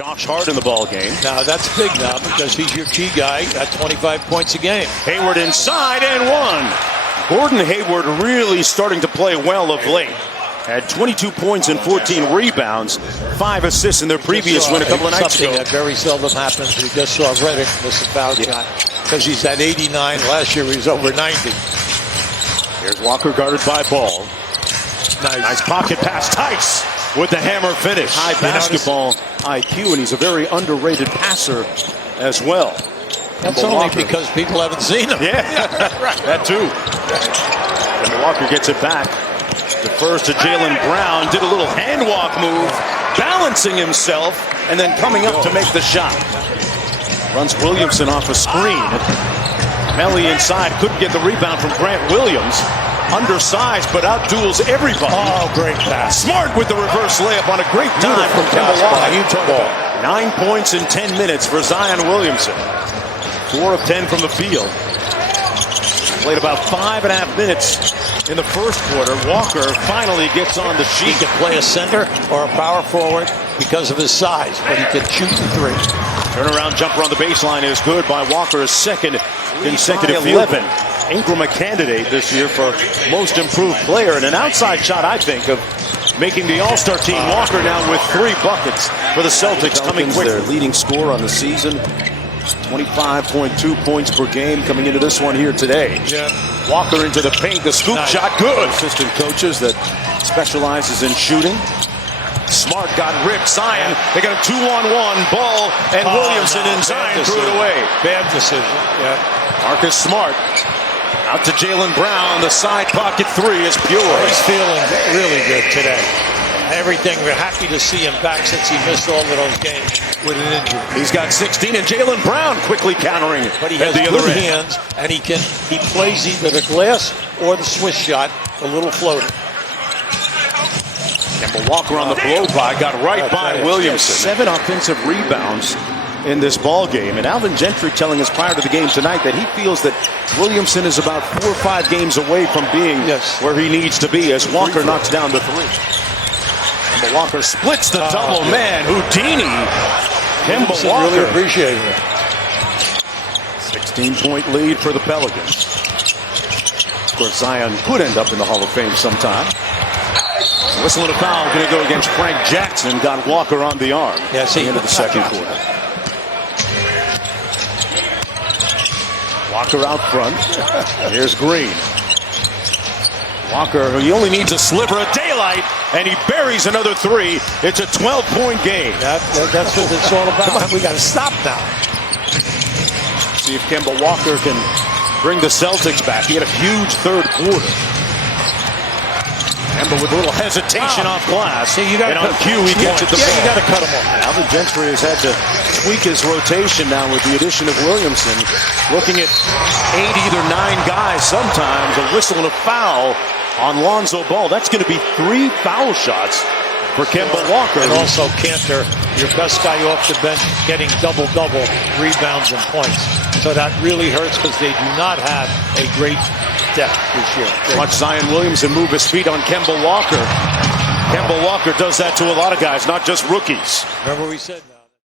Josh Hart in the ball game. Now that's big now because he's your key guy at 25 points a game. Hayward inside and one. Gordon Hayward really starting to play well of late. Had 22 points and 14 rebounds, 5 assists in their previous win a couple of nights ago. Something that very seldom happens. We just saw Reddick miss a foul shot because he's at 89. Last year he was over 90. Here's Walker guarded by Ball. Nice pocket pass. Tice with the hammer finish. High basketball IQ, and he's a very underrated passer as well. That's only because people haven't seen him. Yeah, right. That too. And Walker gets it back. Defers to Jaylen Brown. Did a little hand walk move, balancing himself, and then coming up to make the shot. Runs Williamson off a screen. Melly inside. Couldn't get the rebound from Grant Williams. Undersized, but outduels everybody. Oh, great pass. Smart with the reverse layup on a great dime from Kemba Walker. 9 points in 10 minutes for Zion Williamson. 4 of 10 from the field. Played about 5.5 minutes in the first quarter. Walker finally gets on the sheet. He can play a center or a power forward because of his size, but he can shoot the three. Turnaround jumper on the baseline is good by Walker's second consecutive 11. Ingram a candidate this year for most improved player, and an outside shot, I think, of making the All-Star team. Walker now with 3 buckets for the Celtics coming quick. Their leading scorer on the season. 25.2 points per game coming into this one here today. Yeah. Walker into the paint, the scoop shot, good. Assistant coaches that specializes in shooting. Smart got ripped. Zion, they got a 2-on-1. Ball and Williamson and Zion threw it away. Bad decision. Yeah. Marcus Smart out to Jaylen Brown. The side pocket 3 is pure. He's feeling really good today. Everything, we're happy to see him back since he missed all of those games with an injury. He's got 16, and Jaylen Brown quickly countering it. But he has good hands, and he plays either the glass or the Swiss shot, a little floater. Kemba Walker on the blow-by, got right by Williamson. 7 offensive rebounds in this ball game, and Alvin Gentry telling us prior to the game tonight that he feels that Williamson is about 4 or 5 games away from being where he needs to be as Walker knocks down the 3. Kemba Walker splits the double. Man, Houdini. Kemba Walker really appreciating it. 16-point lead for the Pelicans. Of course, Zion could end up in the Hall of Fame sometime. Whistle and a foul going to go against Frank Jackson. Got Walker on the arm. Yeah, see, into the second quarter. Walker out front. Here's Green. Walker, he only needs a sliver of daylight, and he buries another 3. It's a 12-point game. That's what it's all about. Come on, we got to stop now. See if Kemba Walker can bring the Celtics back. He had a huge third quarter. Kemba with a little hesitation off glass. See, you got and on cue, he gets it to ball. You got to cut him off. Alvin Gentry has had to tweak his rotation now with the addition of Williamson. Looking at 8, either 9 guys sometimes. A whistle and a foul on Lonzo Ball. That's going to be 3 foul shots for Kemba Walker. And also Cantor, your best guy off the bench, getting double-double rebounds and points. So that really hurts because they do not have a great depth this year. Watch Zion Williamson move his feet on Kemba Walker. Kemba Walker does that to a lot of guys, not just rookies. Remember we said that.